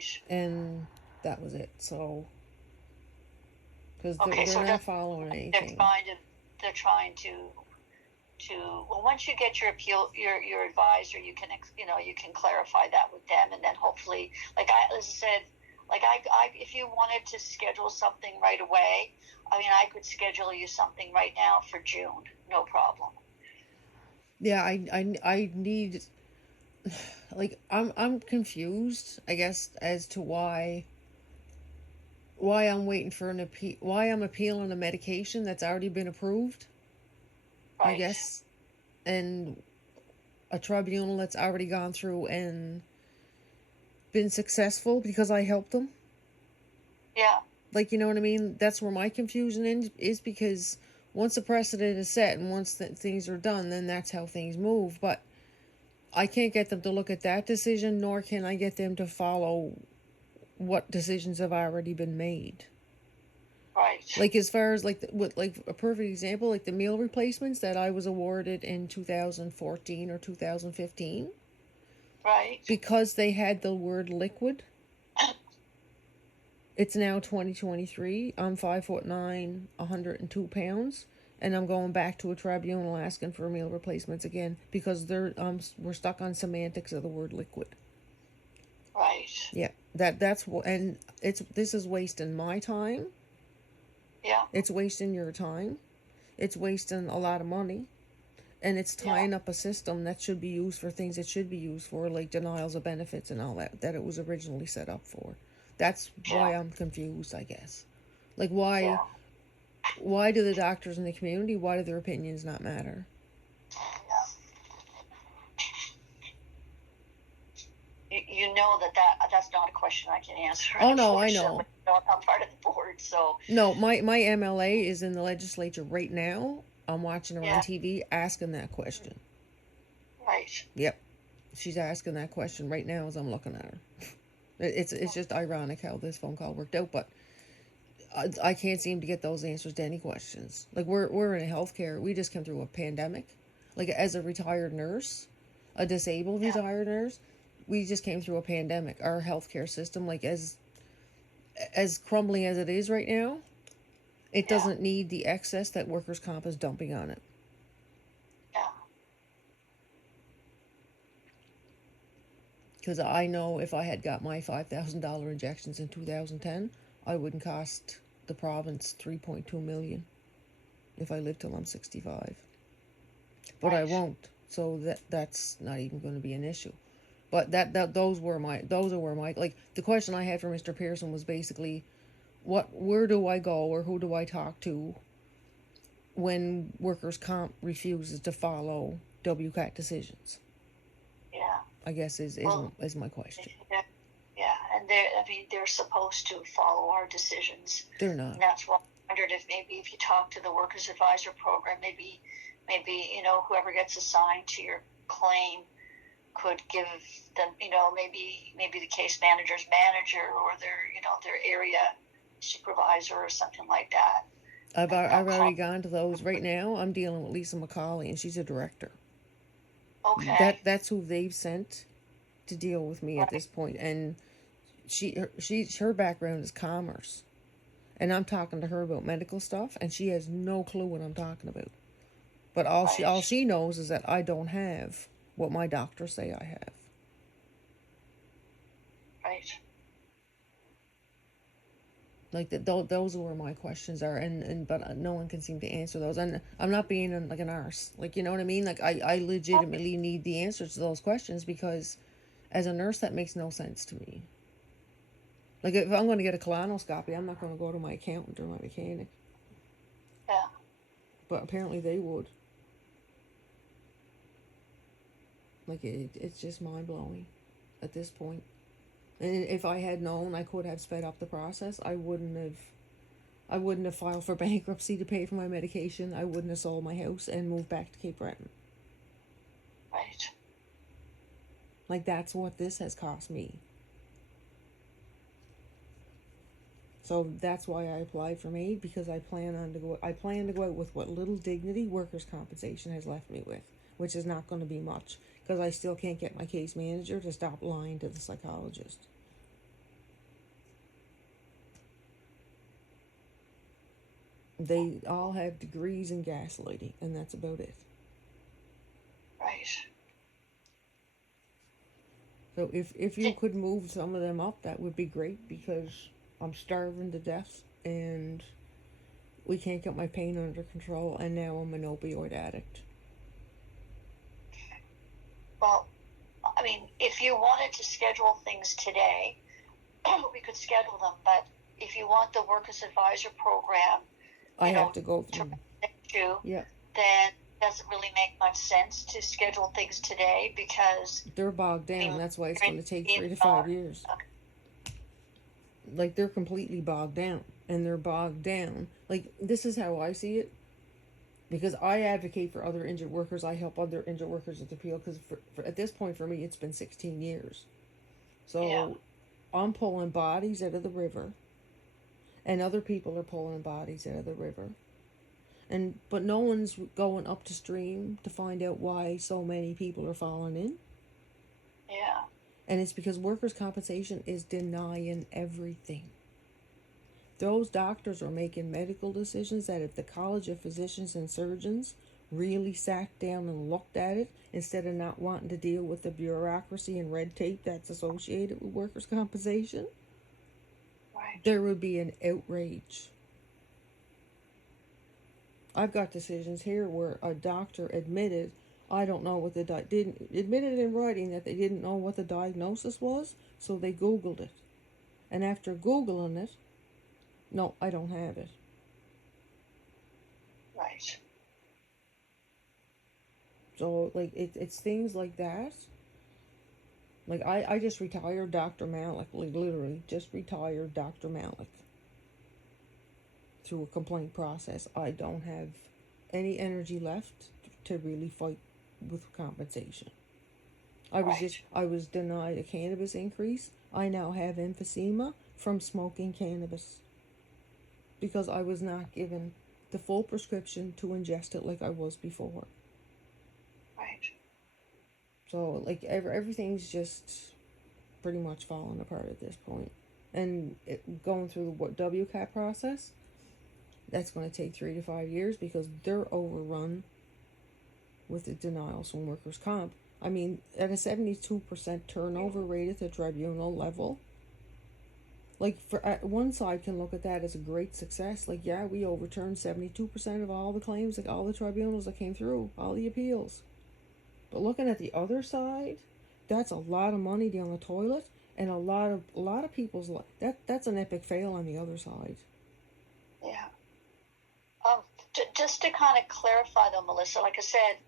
Right. and that was it. So, because Okay, they're so not following they're anything. trying to they're trying to well, once you get your appeal, your advisor, you can you can clarify that with them, and then hopefully, as I said, I if you wanted to schedule something right away, I mean, I could schedule you something right now for June, no problem. Yeah, I need, like, I'm confused, I guess, as to why I'm waiting for an appeal, why I'm appealing a medication that's already been approved, I Right. guess, and a tribunal that's already gone through and been successful because I helped them. Yeah. Like, you know what I mean? That's where my confusion is, because once the precedent is set and once things are done, then that's how things move. But I can't get them to look at that decision, nor can I get them to follow what decisions have already been made. Right. Like, as far as like like a perfect example, like the meal replacements that I was awarded in 2014 or 2015, Right. because they had the word liquid. It's now 2023. I'm 5'9", 102 pounds, and I'm going back to a tribunal asking for meal replacements again because we're stuck on semantics of the word liquid. Right. Yeah, that's what, and this is wasting my time. Yeah. It's wasting your time. It's wasting a lot of money, and it's Yeah. tying up a system that should be used for things it should be used for, like denials of benefits and all that it was originally set up for. That's Yeah. why I'm confused, I guess. Like, Yeah. why do the doctors in the community, why do their opinions not matter? Yeah. You know that's not a question I can answer, Oh no, I unfortunately. know. I'm part of the board, so No, my MLA is in the legislature right now. I'm watching her on yeah. TV asking that question. Right. Yep, she's asking that question right now as I'm looking at her. It's just ironic how this phone call worked out, but I can't seem to get those answers to any questions. Like, we're in healthcare. We just came through a pandemic. Like, as a retired nurse, a disabled Yeah. retired nurse, we just came through a pandemic. Our healthcare system, like, as crumbling as it is right now, it Yeah. doesn't need the excess that workers' comp is dumping on it. Yeah. Because I know if I had got my $5,000 injections in 2010, I wouldn't cost the province 3.2 million if I live till I'm 65. But I Right. won't, so that's not even going to be an issue. But those are where my, like, the question I had for Mr. Pearson was basically, where do I go or who do I talk to when workers comp refuses to follow WCAT decisions? Yeah. I guess Well, is my question. yeah, and I mean, they're supposed to follow our decisions, They're not. and that's why I wondered if maybe if you talk to the Workers Advisor Program, maybe whoever gets assigned to your claim could give them, maybe the case manager's manager or their area supervisor or something like that, and I've already call. gone to those right now. I'm dealing with Lisa McCauley, and she's a director. Okay. That's who they've sent to deal with me at Right. this point, and her background is commerce, and I'm talking to her about medical stuff, and she has no clue what I'm talking about. But all Right. she knows is that I don't have what my doctors say I have. Right. Like, those are where my questions are, and but no one can seem to answer those. And I'm not being like an arse, like, you know what I mean. Like, I legitimately need the answers to those questions, because as a nurse that makes no sense to me. Like, if I'm going to get a colonoscopy, I'm not going to go to my accountant or my mechanic, Yeah. but apparently they would. Like, it's just mind blowing at this point. And if I had known I could have sped up the process, I wouldn't have filed for bankruptcy to pay for my medication. I wouldn't have sold my house and moved back to Cape Breton. Right. Like, that's what this has cost me. So that's why I applied for MAID, because I plan to go out with what little dignity workers' compensation has left me with, which is not going to be much, because I still can't get my case manager to stop lying to the psychologist. They all have degrees in gaslighting, and that's about it. Right. So if you could move some of them up, that would be great, because I'm starving to death and we can't get my pain under control, and now I'm an opioid addict. Well, I mean, if you wanted to schedule things today, we could schedule them. But if you want the Workers Advisor Program, I have to go to through. you, Yeah. then it doesn't really make much sense to schedule things today, because They're bogged down. That's why it's going to take 3 to 5 years. Like, they're completely bogged down. And they're bogged down. Like, this is how I see it. Because I advocate for other injured workers. I help other injured workers with appeal. Because at this point, for me, it's been 16 years. So I'm pulling bodies out of the river. And other people are pulling bodies out of the river. But no one's going up to stream to find out why so many people are falling in. Yeah. And it's because workers' compensation is denying everything. Those doctors are making medical decisions that if the College of Physicians and Surgeons really sat down and looked at it, instead of not wanting to deal with the bureaucracy and red tape that's associated with workers' compensation, right, there would be an outrage. I've got decisions here where a doctor admitted, I don't know what admitted in writing that they didn't know what the diagnosis was, so they Googled it. And after Googling it, no, I don't have it. Right. So, like, it's things like that. Like, I just retired Dr. Malik, like, literally, just retired Dr. Malik through a complaint process. I don't have any energy left to really fight with compensation. I was denied a cannabis increase. I now have emphysema from smoking cannabis because I was not given the full prescription to ingest it like I was before. Right. So, like, everything's just pretty much falling apart at this point. And going through the WCAT process, that's going to take 3 to 5 years because they're overrun with the denials from workers' comp. I mean, at a 72% turnover rate at the tribunal level, like, one side can look at that as a great success. Like, yeah, we overturned 72% of all the claims, like all the tribunals that came through, all the appeals. But looking at the other side, that's a lot of money down the toilet, and a lot of people's that's an epic fail on the other side. Yeah. Just to kind of clarify though, Melissa, like I said,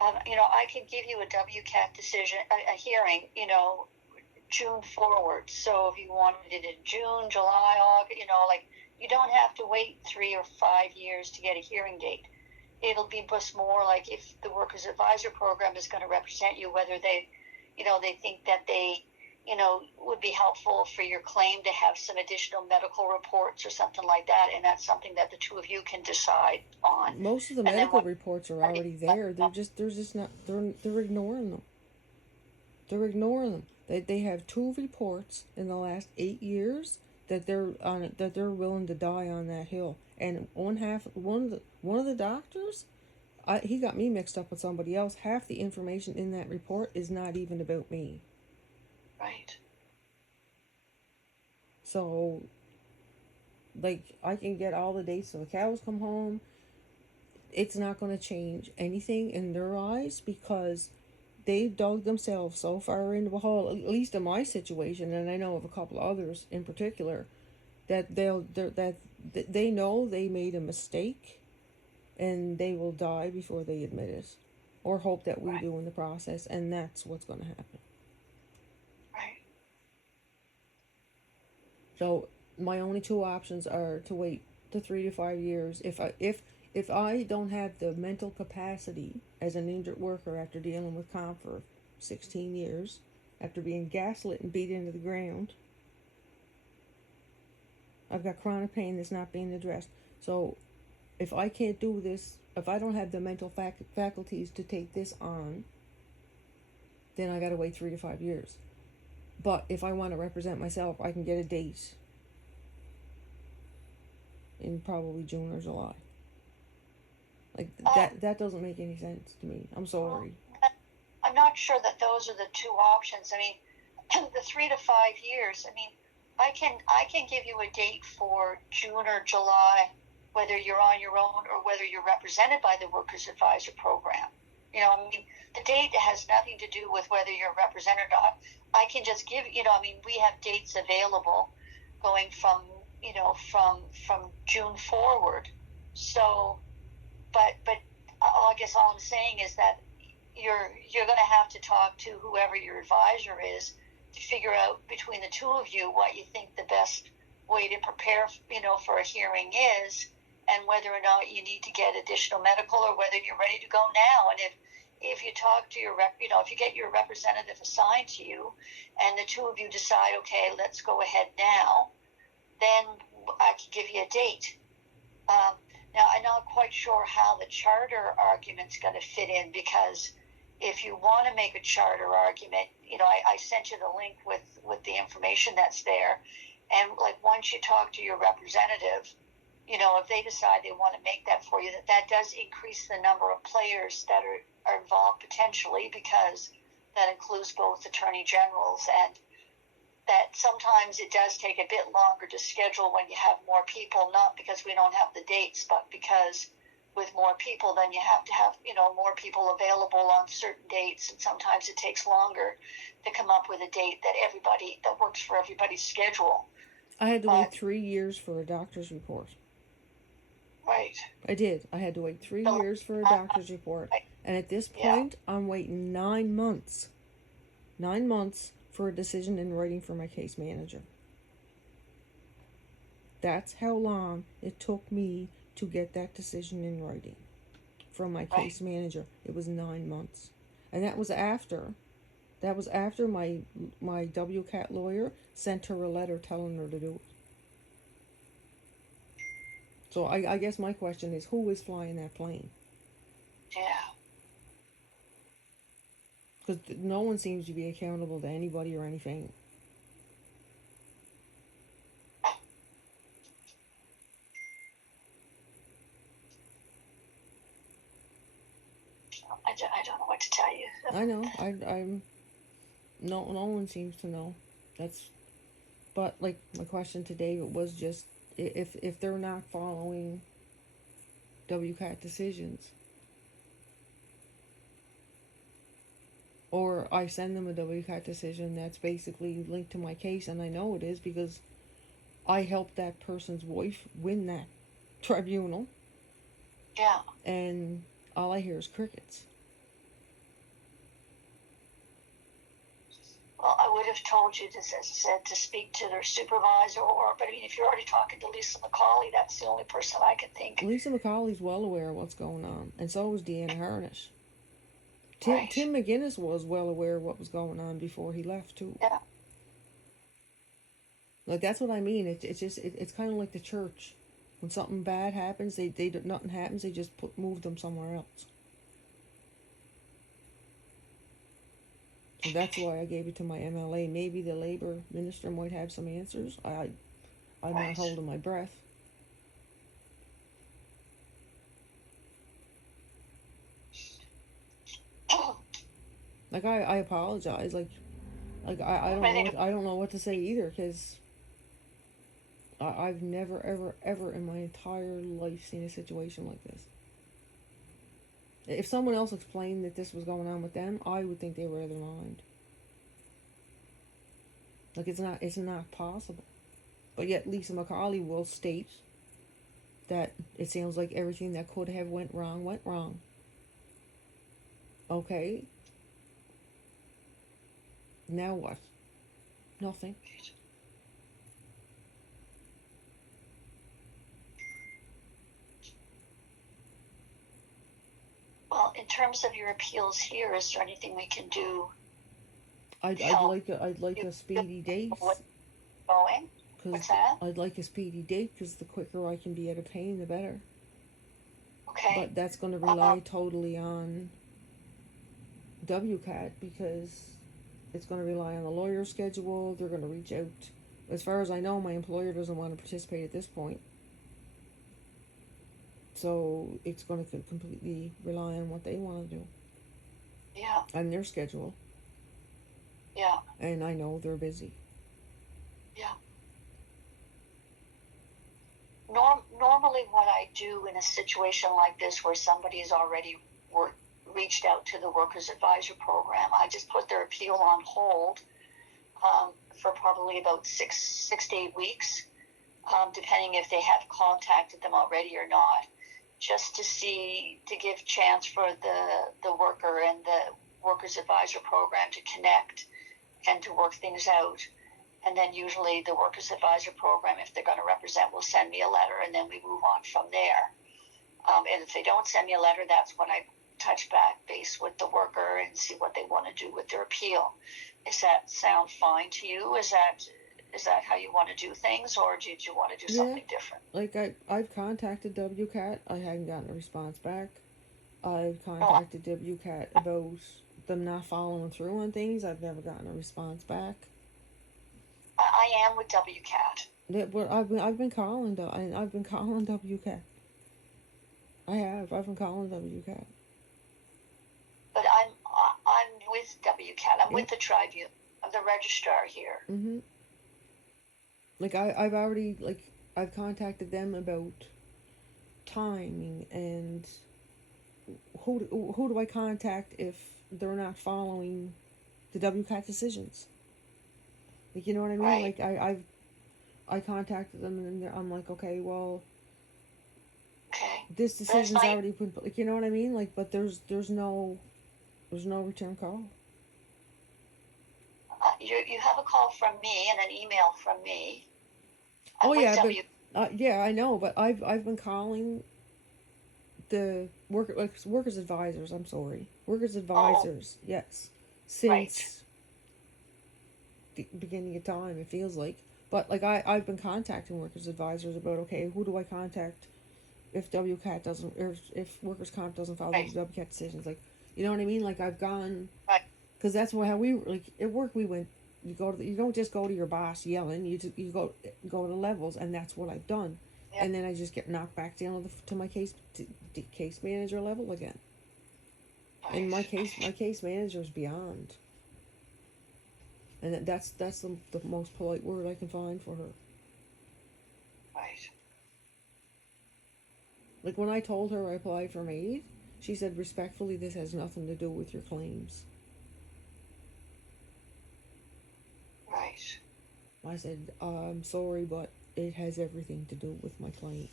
I can give you a WCAT decision, a hearing, June forward. So if you wanted it in June, July, August, like, you don't have to wait 3 or 5 years to get a hearing date. It'll be just more like if the Workers Advisor Program is going to represent you, whether they think that they, would be helpful for your claim to have some additional medical reports or something like that, and that's something that the two of you can decide on. Most of the medical reports are already there. They're just not. They're ignoring them. They're ignoring them. They have 2 reports in the last 8 years that they're willing to die on that hill. And one of the doctors, he got me mixed up with somebody else. Half the information in that report is not even about me. Right. So, like, I can get all the dates so the cows come home. It's not going to change anything in their eyes because they've dug themselves so far into a hole, at least in my situation, and I know of a couple of others in particular, that they know they made a mistake and they will die before they admit it, or hope that we do in the process, and that's what's going to happen. Right. So my only 2 options are to wait to 3 to 5 years if I don't have the mental capacity as an injured worker after dealing with comp for 16 years, after being gaslit and beat into the ground. I've got chronic pain that's not being addressed. So if I can't do this, if I don't have the mental faculties to take this on, then I got to wait 3 to 5 years. But if I want to represent myself, I can get a date. in probably June or July. Like Um, that doesn't make any sense to me. I'm sorry. I'm not sure that those are the two options. I mean, the 3 to 5 years. I mean, I can give you a date for June or July, whether you're on your own or whether you're represented by the Workers Advisor Program. I mean, the date has nothing to do with whether you're represented or not. I can just give, I mean, we have dates available going from June forward. So, but I guess all I'm saying is that you're going to have to talk to whoever your advisor is to figure out between the two of you what you think the best way to prepare, for a hearing is, and whether or not you need to get additional medical or whether you're ready to go now. And if you talk to if you get your representative assigned to you, and the two of you decide, okay, let's go ahead now, then I can give you a date. Now, I'm not quite sure how the charter argument's going to fit in, because if you want to make a charter argument, I sent you the link with the information that's there. And like, once you talk to your representative, if they decide they want to make that for you, that does increase the number of players that are involved potentially, because that includes both attorney generals, and that sometimes it does take a bit longer to schedule when you have more people, not because we don't have the dates, but because with more people, then you have to have, more people available on certain dates, and sometimes it takes longer to come up with a date that works for everybody's schedule. I had to wait 3 years for a doctor's report. Right. I did. I had to wait 3 years for a doctor's report. And at this point, I'm waiting 9 months. 9 months for a decision in writing for my case manager. That's how long it took me to get that decision in writing from my case manager. It was 9 months. And that was after my WCAT lawyer sent her a letter telling her to do it. So I guess my question is, who is flying that plane? Yeah. Because no one seems to be accountable to anybody or anything. I don't know what to tell you. I know. I'm no one seems to know. But like, my question to David was just, if they're not following WCAT decisions, or I send them a WCAT decision that's basically linked to my case, and I know it is because I helped that person's wife win that tribunal. Yeah. And all I hear is crickets. Well, I would have told you, as I said, to speak to their supervisor, but I mean, if you're already talking to Lisa McCauley, that's the only person I can think. Lisa McCauley's well aware of what's going on, and so was Deanna Harnish. Right. Tim McGinnis was well aware of what was going on before he left too. Yeah. Like, that's what I mean. It's kind of like the church. When something bad happens, nothing happens. They just move them somewhere else. So that's why I gave it to my MLA. Maybe the labor minister might have some answers. I'm not holding my breath. Like, I apologize. Like I don't know what to say either, because I've never ever in my entire life seen a situation like this. If someone else explained that this was going on with them, I would think they were out of their mind. Like, it's not possible. But yet Lisa McCauley will state that it sounds like everything that could have went wrong. Okay. Now what? Nothing. Well, in terms of your appeals here, is there anything we can do? I'd like a speedy date. Going? What's that? I'd like a speedy date, because the quicker I can be out of pain, the better. Okay. But that's going to rely totally on WCAT, because it's going to rely on the lawyer's schedule. They're going to reach out. As far as I know, my employer doesn't want to participate at this point. So it's going to completely rely on what they want to do. Yeah. And their schedule. Yeah. And I know they're busy. Yeah. Normally, what I do in a situation like this, where somebody has already reached out to the Workers Advisor Program, I just put their appeal on hold for probably about six to 8 weeks, depending if they have contacted them already or not, just to give chance for the worker and the Workers Advisor Program to connect and to work things out. And then usually the Workers Advisor Program, if they're going to represent, will send me a letter, and then we move on from there. And if they don't send me a letter, that's when I touch base with the worker and see what they want to do with their appeal. Does that sound fine to you? Is that how you want to do things, or did you want to do something different? Like I've contacted WCAT. I hadn't gotten a response back. I've contacted WCAT about them not following through on things. I've never gotten a response back. I am with WCAT. Well, I've been calling I've been calling WCAT. I've been calling WCAT. But I'm with WCAT. I'm with the tribunal. I'm the registrar here. Mhm. Like I've already I've contacted them about timing and who do I contact if they're not following the WCAT decisions? Like, you know what I mean? Right. Like I contacted them and I'm like, okay, well, this decision's already been, like, you know what I mean? Like, but there's no return call. You have a call from me and an email from me. Oh yeah, but yeah, I know, but I've been calling the workers advisors. I'm sorry, workers advisors. Yes, since the beginning of time, it feels like. But like I've been contacting workers advisors about, okay, who do I contact if WCAT doesn't, or if workers comp doesn't follow the WCAT decisions? Like, you know what I mean? Like I've gone, because that's how we like at work. We went. You don't just go to your boss yelling. You go to levels, and that's what I've done. Yeah. And then I just get knocked back down to my case manager level again. And my case manager is beyond. And that's the most polite word I can find for her. Right. Like when I told her I applied for aid, she said respectfully, this has nothing to do with your claims. Right. I said, I'm sorry, but it has everything to do with my claims.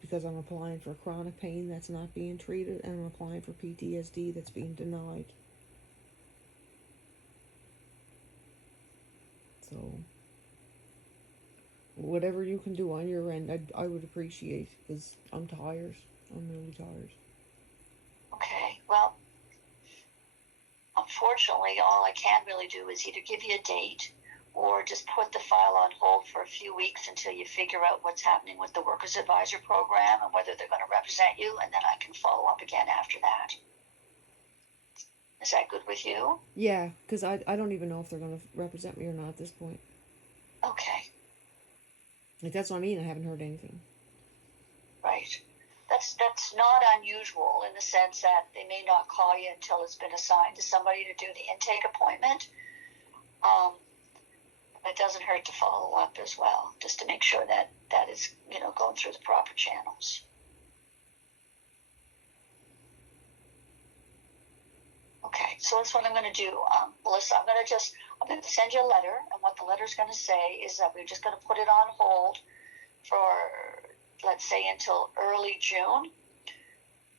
Because I'm applying for chronic pain that's not being treated, and I'm applying for PTSD that's being denied. So, whatever you can do on your end, I would appreciate, because I'm tired. I'm really tired. Okay, well, unfortunately, all I can really do is either give you a date or just put the file on hold for a few weeks until you figure out what's happening with the Workers Advisor Program and whether they're going to represent you, and then I can follow up again after that. Is that good with you? Yeah, because I don't even know if they're going to represent me or not at this point. Okay. Like, that's what I mean. I haven't heard anything. Right. That's not unusual in the sense that they may not call you until it's been assigned to somebody to do the intake appointment. It doesn't hurt to follow up as well, just to make sure that is, going through the proper channels. Okay, so that's what I'm going to do, Melissa. I'm going to send you a letter, and what the letter's going to say is that we're just going to put it on hold for, let's say, until early June.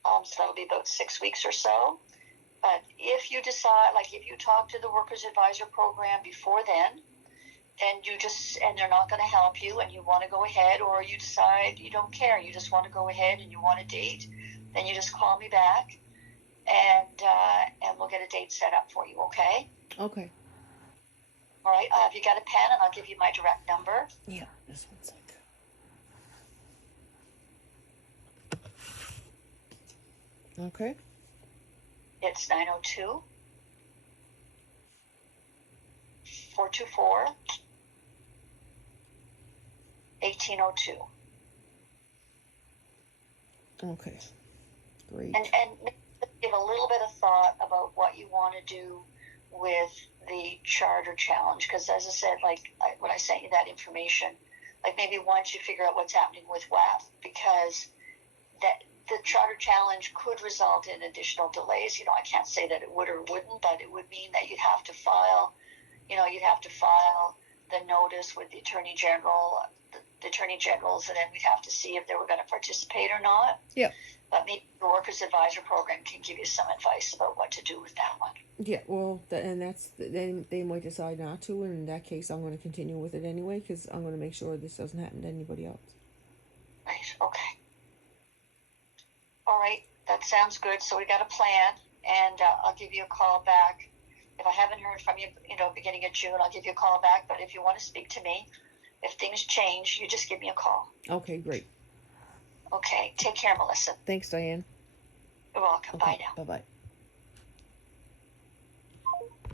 So that'll be about 6 weeks or so. But if you decide, if you talk to the Workers Advisor Program before then, and and they're not going to help you, and you want to go ahead, or you decide you don't care, you just want to go ahead and you want a date, then you just call me back, and we'll get a date set up for you. Okay? Okay. All right. Have you got a pen? And I'll give you my direct number. Yeah. Just 1 sec. Okay. It's 902 424 1802. Okay. Great. And give a little bit of thought about what you want to do with the charter challenge, because as I said, when I sent you that information, like maybe once you figure out what's happening with WAF, because that the charter challenge could result in additional delays. I can't say that it would or wouldn't, but it would mean that you'd have to file the notice with the Attorney General, the Attorney Generals, and then we'd have to see if they were going to participate or not. Yeah. But maybe the Workers Advisor Program can give you some advice about what to do with that one. Yeah, well, then they might decide not to, and in that case, I'm going to continue with it anyway, because I'm going to make sure this doesn't happen to anybody else. Right, okay. All right, that sounds good. So we got a plan, and I'll give you a call back. If I haven't heard from you, beginning of June, I'll give you a call back. But if you want to speak to me, if things change, you just give me a call. Okay, great. Okay, take care, Melissa. Thanks, Diane. You're welcome. Okay, Bye now. Bye-bye.